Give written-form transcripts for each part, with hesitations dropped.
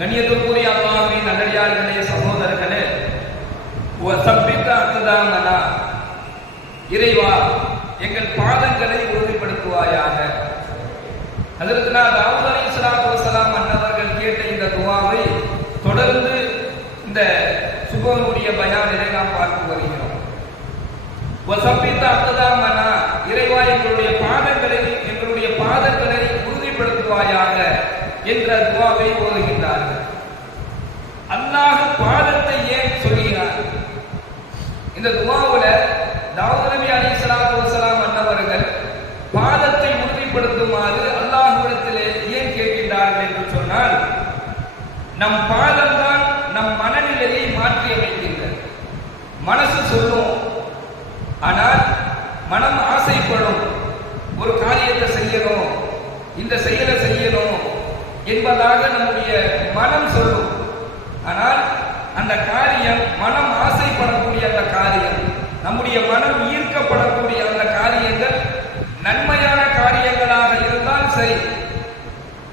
கண்ணியத்திற்குரிய அல்லாஹ்வின் நல்லடியார்களே, சகோதரர்களே, இறைவா எங்கள் பாதங்களை உறுதிப்படுத்துவாயாக. ஹஜ்ரத் தாவூத் அலைஹிஸ்ஸலாத்து வஸலாம் அன்னவர்கள் கேட்ட இந்த துஆவை தொடர்ந்து இந்த சுபஹுடைய பயானிலே நாம் பார்த்து வருகிறோம். வஸப்பித் அக்தாமனா, இறைவா எங்களுடைய பாதங்களை உறுதிப்படுத்துவாயாக என்ற துஆவை ஓதுகின்றார்கள். அல்லாஹ் பாதத்தை ஏன் சொல்கிறார்? இந்த துஆவுல தாவூத் நபி அலைஹிஸ்ஸலாத்து வஸலாம் அன்னவர்கள் பாதத்தை உறுதிப்படுத்துமாறு அல்லாஹ்விடத்திலே ஏன் கேட்கின்றார்கள் என்று சொன்னால், நம் பாதம்தான் நம் மனநிலையை மாற்றி அமைக்கின்றது. மனசு சொல்லும், ஆனால் மனம் ஆசைப்படும். ஒரு காரியத்தை செய்யணும், இந்த செயலை செய்யணும் என்பதாக நம்முடைய மனம் சொல்லும். ஆனால் அந்த காரியம், மனம் ஆசைப்படக்கூடிய அந்த காரியம், நம்முடைய மனம் ஈர்க்கப்படக்கூடிய அந்த காரியங்கள் நன்மையான காரியங்களாக இருந்தால் சரி,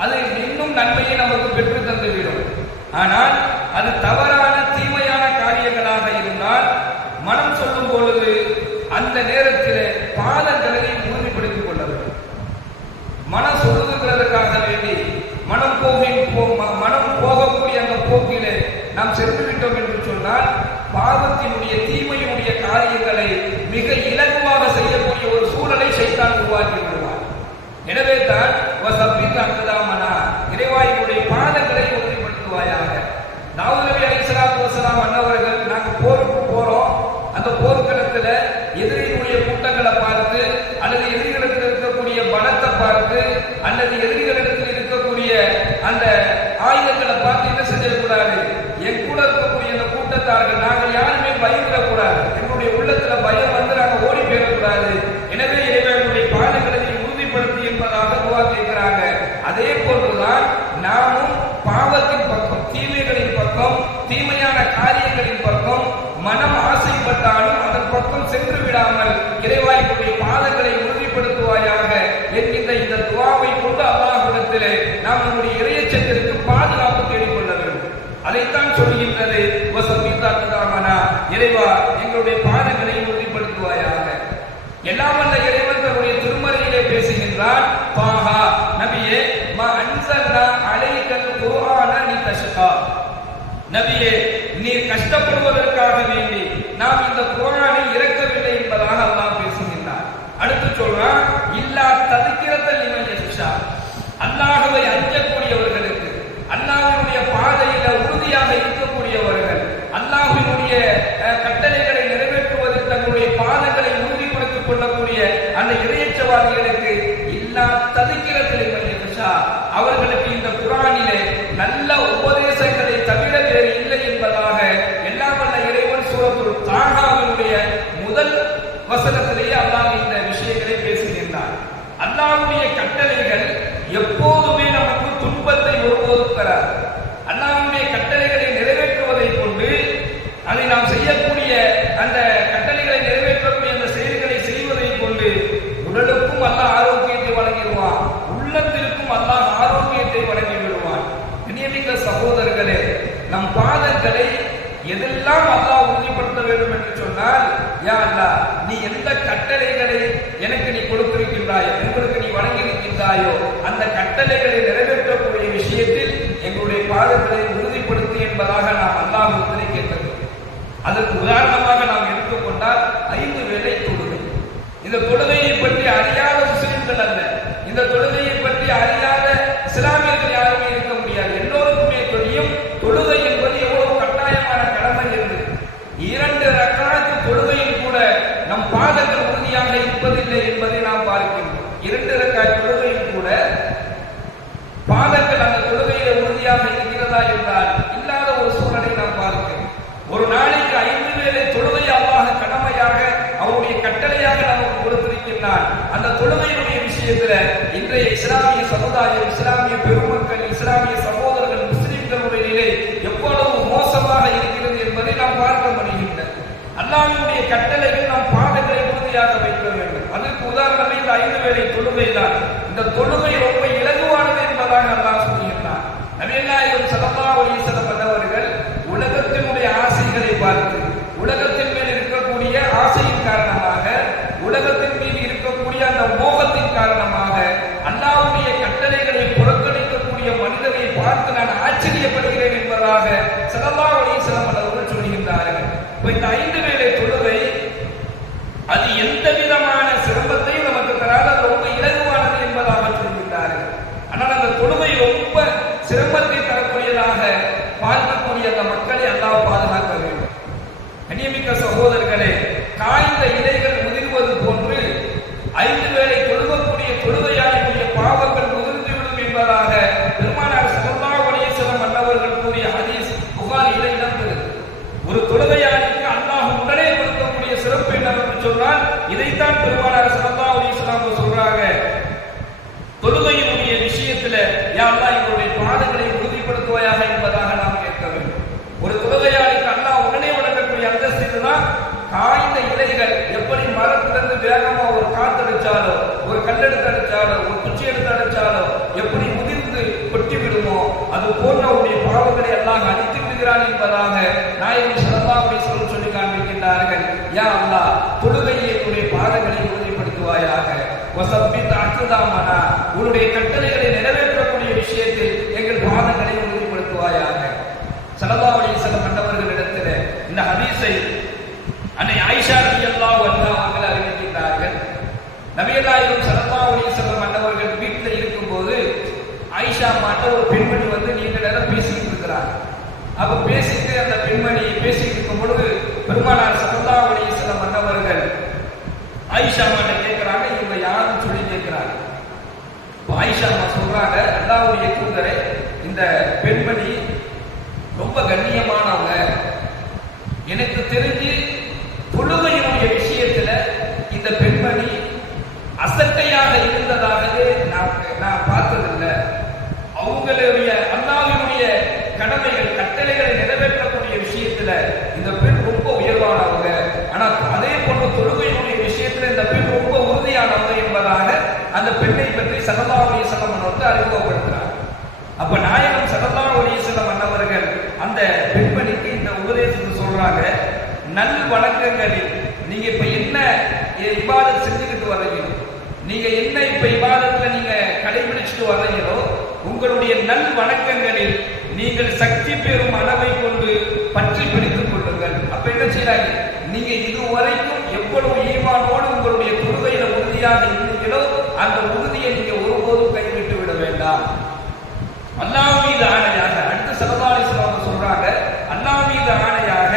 அது இன்னும் நன்மையை நமக்கு பெற்று தந்துவிடும். ஆனால் அது தவறான தீமையான காரியங்களாக இருந்தால் மனம் சொல்லும் பொழுது அந்த நேரத்தில் பாதங்களை உறுதிப்படுத்திக் கொள்ள வேண்டும். மனம் சொல்லுகிறதுக்காக வேண்டி மனம் போகக்கூடிய அந்த போக்கிலே நாம் சென்று விட்டோம் என்று சொன்னால் பாவத்தினுடைய தீமையினுடைய காரியங்களை மிக இலகுவாக செய்யக்கூடிய ஒரு சூழலை சைத்தான் உருவாக்கி விடுவார். எனவே தான் வஸப்பித் அக்தாமனா, இறைவாயினுடைய பாதங்களை உறுதிப்படுத்துவாயாக. தாவூத் நபி அலைஹிஸ்ஸலாத்து வஸலாம் அன்னவர்கள், நாங்கள் போருக்கு போறோம், அந்த போர்க்களத்தில் எதிரிகளுடைய கூட்டங்களை பார்த்து அல்லது எதிரிகளிடத்தில் இருக்கக்கூடிய பலத்தை பார்த்து அல்லது எதிரிகளிடத்தில் இருக்கக்கூடிய அந்த ஆயுதங்களை பார்த்து என்ன செஞ்சிடக்கூடாது? என் கூட இருக்கக்கூடிய அந்த கூட்டத்தார்கள் நாங்கள் யாருமே பயப்படக்கூடாது, எங்களுடைய உள்ளத்துல பயம் வந்து நாங்கள் ஓடி போயிடக்கூடாது. எனவே இறைவனுடைய பாதங்களை உறுதிப்படுத்தி என்பதாக துஆ கேட்கிறாங்க. அதே போன்றுதான் நாமும் பாவத்தின் பக்கம், தீமைகளின் பக்கம், தீமையான காரியங்களின் பக்கம் மனம் ஆசைப்பட்டாலும் அதன் பக்கம் சென்று விடாமல் இறைவாய்க்குடைய பாதங்களை உறுதிப்படுத்துவாயாக என்கின்ற இந்த துஆவை கொண்டு அல்லாஹ்விடத்திலே நாம் நம்முடைய இறையச்சத்திற்கு பாதுகாப்பு தேடிக்கொள்ள வேண்டும். அதைத்தான் சொல்கின்றது வஸப்பித் அக்தாமனா, இறைவா எங்களுடைய பாதங்களை உறுதிப்படுத்துவாயாக. எல்லாம் வல்ல இறைவன் தன்னுடைய திருமறையிலே பேசுகின்றார். பாஹா, நபியே, மா அன்ஸல்னா அலைக்கல் குர்ஆன லிதஷ்கா, நபியே நீர் கஷ்டப்படுவதற்காக வேண்டி நாம் இந்த குர்ஆனை இறக்கவில்லை என்பதாக அல்லாஹ் பேசுகின்றார். அடுத்து சொல்றான், இல்லா தذكرத்தல் லிமன் யஷா, அல்லாஹ்வை அஞ்சக்கூடியவர்களுக்கு, அல்லாஹ்வினுடைய பாதையில உறுதியாக இருக்கக்கூடியவர்கள், அல்லாஹ்வினுடைய கட்டளைகளை நிறைவேற்றுவதில் தங்களுடைய பாதங்களை உறுதிப்படுத்திக் கொள்ளக்கூடிய அந்த இறையச்சவாதிகளுக்கு இல்லா தذكرத்தல் லிமன் யஷா, அவர்களுக்கு இந்த குர்ஆனிலே நல்ல உபதேசங்களை தவிர வேறு இல்லை என்பதாக எல்லாம் வல்ல இறைவன் சூரத்துல் தாஹாவினுடைய முதல் வசனத்திலேயே அல்லாஹ் இந்த விஷயங்களை பேசுகின்றார். அல்லாஹ்வுடைய கட்டளைகள் எப்போதுமே நமக்கு துன்பத்தை ஒருபோதும் தராது. அல்லாஹ்வுடைய கட்டளைகளை நிறைவேற்றுவதை கொண்டு அதை நாம் செய்யக்கூடிய அந்த கட்டளைகளை நிறைவேற்றக்கூடிய அந்த செயல்களை செய்வதை கொண்டு உடலுக்கும் அல்லாஹ் ஆரோக்கியத்தை வழங்கிடுவான், உள்ளத்திற்கும் அல்லாஹ் ஆரோக்கியத்தை வழங்கி விடுவான். நியமிக்க சகோதரர்களே, நம் பாதங்களை எதெல்லாம் அல்லாஹ் உறுதிப்படுத்த வேண்டும் என்று சொன்னால், யா அல்லாஹ் நீ எந்த கட்டளைகளை எனக்கு நீ கொடுத்திருக்கின்றாயோ, உங்களுக்கு நீ வழங்கியிருக்கின்றாயோ, அந்த கட்டளைகளை நிறைவேற்றக்கூடிய விஷயத்தில் எங்களுடைய பாதங்களை உறுதிப்படுத்தி என்பதாக நாம் அல்லாஹ்விடத்திலே கேட்டது. அதற்கு உதாரணமாக நாம் எடுத்துக்கொண்டால் 5 வேளை தொழுகை. இந்த தொழுகையை பற்றி அறியாத முஸ்லிம்கள் அல்ல, இந்த தொழுகையை பற்றி அறியாத இஸ்லாமியர்கள் யாருமே இருக்க முடியாது. எல்லோருக்குமே தெரியும் தொழுகை என்பது எவ்வளவு கட்டாயமான கடமை என்று. 2 ரக்காத் தொழுகையில் கூட நம் பாதங்கள் உறுதியாக இருப்பதில்லை என்பதை நாம் பார்க்கின்றோம். 2 ரக்காத் தொழுகையில் கூட பாதங்கள் அந்த தொழுகையில் உறுதியாக இருக்கிறதா என்றால் இல்லாத ஒரு சூழலை நாம் பார்க்கிறோம். ஒரு நாளைக்கு 5 வேளை தொழுகை அல்லாஹ் கடமையாக அவருடைய கட்டளையாக நமக்கு கொடுத்திருக்கின்றான். அந்த தொழுகையினுடைய விஷயத்துல இன்றைய இஸ்லாமிய சமுதாயம், இஸ்லாமிய பெருமக்கள், இஸ்லாமிய சகோதரர்கள், முஸ்லிம்களுடைய நிலை எவ்வளவு மோசமாக இருக்கிறது என்பதை நாம் பார்க்க முடிகின்றது. அல்லாஹ்வுடைய கட்டளைகள் நாம் பாதங்களை உறுதியாக வைக்க வேண்டும். அதற்கு உதாரணமே இந்த 5 வேளை தொழுகை தான். இந்த தொழுகை ரொம்ப இலகுவானது என்பதாக அல்லாஹ் சொல்கின்றான். நபிகள் நாயகம் ஸல்லல்லாஹு அலைஹி வஸல்லம் அவர்கள் உலகத்தினுடைய ஆசைகளை பார்த்து, உலகத்தின் மேல் இருக்கக்கூடிய ஆசையின் காரணமாக, உலகத்தின் மீது இருக்கக்கூடிய அந்த மோகத்தின் காரணமாக அல்லாஹ்வுடைய கட்டளைகளை புறக்கணிக்கக்கூடிய மனிதரை பார்த்து நான் ஆச்சரியப்படுகிறேன் என்பதாக ஸல்லல்லாஹு அலைஹி வஸல்லம் அவர்கள் சொல்கின்றார்கள். இந்த 5 வேளை தொழுகை அது எந்த விதமான சிரமத்தையும் நமக்கு தராது, அது ரொம்ப இலகுவானது என்பதாக சொல்கின்றார்கள். ஆனால் அந்த தொழுகை ரொம்ப சிரமத்தை தரக்கூடியதாக பார்க்கக்கூடிய அந்த மக்களை அல்லாஹ் பாதுகாக்க வேண்டும். கண்ணியமிக்க சகோதரர்களே, காய்ந்த இலைகள் முதிர்வது போன்று 5 வேளை தொழுகக்கூடிய தொழுகையாளர்களுடைய பாவங்கள் முதிர்ந்துவிடும் என்பதாக பெருமானார் ஸல்லல்லாஹு அலைஹி வஸல்லம் அவர்கள் கூறிய ஹதீஸ் புகாரியில் இடம்பெறுகிறது. ஒரு தொழுகையாளிக்கு அல்லாஹ் உடனே கொடுக்கக்கூடிய சிறப்பு என்னவென்று சொன்னால், இதைத்தான் பெருமானார் ஸல்லல்லாஹு அலைஹி வஸல்லம் சொல்றாங்க. தொழுகையினுடைய விஷயத்துல யா அல்லாஹ் எங்களுடைய பாதங்களை உறுதிப்படுத்துவாயாக என்பதாக நாம் கேட்க வேண்டும். ஒரு தொழுகையாளிக்கு அல்லாஹ் உடனே வழங்கக்கூடிய அந்தஸ்து தான், காய்ந்த இலைகள் எப்படி மரத்திலிருந்து வேகமா ஒரு காத்தடிச்சாலோ, ஒரு கல்லெடுத்து அடிச்சாலோ, ஒரு குச்சி எடுத்து அடிச்சாலோ எப்படி முதிர்ந்து கொட்டி விடுமோ, அது போன்ற உடைய பாவங்களை எல்லாம் அழித்து விடுகிறான் என்பதாக நாயகம் ஸல்லல்லாஹு அலைஹி வஸல்லம் சொல்லி காண்பிக்கின்றார்கள். யா அல்லாஹ் தொழுகையை உடைய பாதங்களை உறுதிப்படுத்துவாயாக, வஸப்பித் அக்தாமனா உன்னுடைய கட்டளைகளை நிறைவேற்றக்கூடிய விஷயத்தில் எங்கள் பாதங்களை உறுதிப்படுத்துவாயாக. ஸல்லல்லாஹு அலைஹி வஸல்லம் அவர்களிடத்தில் இந்த ஹதீஸை அன்னை ஆயிஷா ரலியல்லாஹு அன்ஹா அவர்கள் அறிவிக்கின்றார்கள். நபிகள் நாயகம் ஸல்லல்லாஹு அலைஹி வஸல்லம் அவர்கள் வீட்டில் இருக்கும்போது ஆயிஷா மாட்ட ஒரு பெண்மணி வந்து நீண்ட நேரம் பேசிக்கிட்டு இருக்கிறாங்க. அப்ப பேசிட்டு அந்த பெண்மணி பேசிட்டு இருக்கும் பொழுது பெருமானார் ஸல்லல்லாஹு அலைஹி வஸல்லம் அவர்கள் ஆயிஷா மாட்ட கேட்கிறாங்க, இவங்க யாருன்னு சொல்லி கேட்கிறாங்க. ஆயிஷா அம்மா சொல்றாங்க, அல்லாஹ்வுடைய தூதரே, இந்த பெண்மணி ரொம்ப கண்ணியமானவங்க, எனக்கு தெரிஞ்சு தொழுகையினுடைய விஷயத்துல இந்த பெண்மணி அசட்டையாக இருந்ததாகவே நான் பார்த்ததில்லை. அவங்களுடைய அல்லாஹ்வுடைய கடமைகள் கட்டளைகளை நிறைவேற்றக்கூடிய விஷயத்துல இந்த பெண் ரொம்ப உயர்வானவங்க, ஆனா அதே போன்ற தொழுகையினுடைய விஷயத்துல இந்த பெண் ரொம்ப உறுதியானவங்க என்பதாக அந்த பெண்ணை பற்றி ஸல்லல்லாஹு அலைஹி வஸல்லம் அவர்கள் அறிமுகப்படுத்துறாங்க. அப்ப நாயகம் ஸல்லல்லாஹு அலைஹி வஸல்லம் அவர்கள் அந்த பெண்மணிக்கு இந்த உபதேசத்தை சொல்றாங்க, நல் வணக்கங்களில் நீங்க இப்ப என்ன இபாதத் செஞ்சுக்கிட்டு வர்றீங்களோ, நீங்க என்ன இப்ப இபாதத்துல நீங்க கடைபிடிச்சிட்டு வர்றீங்களோ, உங்களுடைய நல் வணக்கங்களில் நீங்கள் சக்தி பெறும் அளவை கொண்டு பற்றி பிடித்துக் கொள்ளுங்கள். அப்ப என்ன செய்யறாங்க, நீங்க இதுவரைக்கும் எவ்வளவு ஈமானோடு உங்களுடைய தொழுகையில உறுதியாக இருந்தீங்களோ அந்த உறுதியை நீங்க ஒருபோதும் கைவிட்டு விட வேண்டாம். அல்லாஹ் மீது ஆணையாக, அடுத்து ஸல்லல்லாஹு அலைஹி வஸல்லம் சொல்றாங்க, அல்லாஹ் மீது ஆணையாக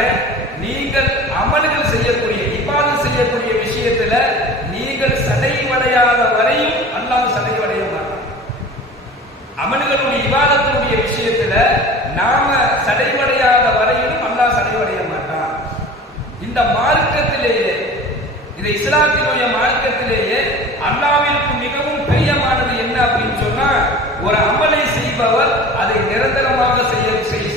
நீங்கள் அமல்கள் செய்யக்கூடிய இபாதத் செய்யக்கூடிய விஷயத்துல நீங்கள் சடைவடையாத வரையும் அல்லாஹ் சடைவடைய மாட்டான். அமல்களுடைய இபாதத்தினுடைய விஷயத்துல நாம சடைவடையாத வரையிலும் அல்லாஹ் சடைவடைய மாட்டான். இந்த மார்க்கத்திலேயே, இந்த இஸ்லாத்தினுடைய மார்க்கத்திலேயே அல்லாஹ்விற்கு மிகவும் பிரியமானது என்ன அப்படின்னு சொன்னா, ஒரு அமலை செய்பவர் அதை நிரந்தரமாக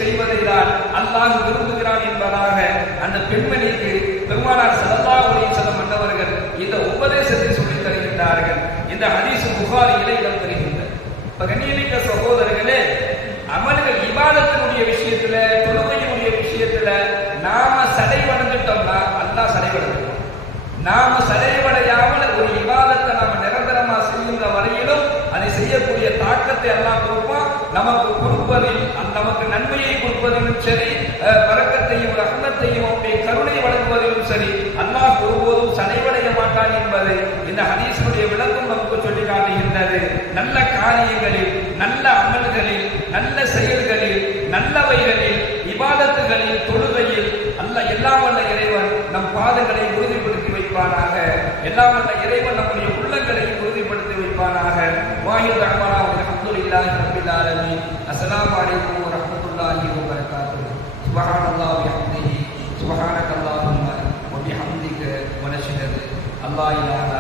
செய்வதை தான் அல்லாஹ் விரும்புகிறான் என்பதாக அந்த பெண்மணிக்கு பெருமானார் ஸல்லல்லாஹு அலைஹி வஸல்லம் அவர்கள் இந்த உபதேசத்தை சொல்லித் தருகின்றார்கள். இந்த ஹதீஸ் புகாரியிலே இடம்பெறுகின்றது. இப்ப கண்ணியமிக்க சகோதரர்களே, அமல்கள் இபாதத்தினுடைய விஷயத்துல, தொழுகையினுடைய விஷயத்துல நாம சடைவடைஞ்சிட்டோம்னா அல்லாஹ் சடைவடைஞ்சிட்டோம். நாம சடைவடையாமல் ஒரு இபாதத்தை நாம நிரந்தரமா செய்கின்ற வரையிலும் அதை செய்யக்கூடிய தாக்கத்தை அல்லாஹ் கொடுப்பான். நமக்கு கொடுப்பதில், நமக்கு நன்மையை கொடுப்பதிலும் சரி, பரக்கத்தையும் ரஹ்மத்தையும் அவருடைய கருணை வழங்குவதிலும் சரி, அல்லாஹ் ஒருபோதும் சடைவடைய மாட்டான் என்பதை இந்த ஹதீஸினுடைய விளக்கம் நமக்கு சொல்லி காட்டுகின்றது. நல்ல காரியங்களில், நல்ல அமல்களில், நல்ல செயல்களில், நல்லவைகளில், இபாதத்துகளில், தொழுகையில் அல்லாஹ் எல்லாம் வல்ல இறைவன் நம் பாதங்களை உறுதிப்படுத்தி வைப்பானாக. எல்லாம் வல்ல இறைவன் நம்முடைய உள்ளங்களை உறுதிப்படுத்தி வைப்பானாக. வாஹிது தஅவானா அல்ஹம்துலில்லாஹி ரப்பில் ஆலமீன். அஸ்ஸலாமு அலைக்கும் வ ரஹ்மத்துல்லாஹி வ பரகாத்துஹு. சுப்ஹானல்லாஹி வ பிஹம்திஹி சுப்ஹானக்கல்லாஹும்ம வ பிஹம்திக வ நஷ்ஹது அல்லா இலாஹ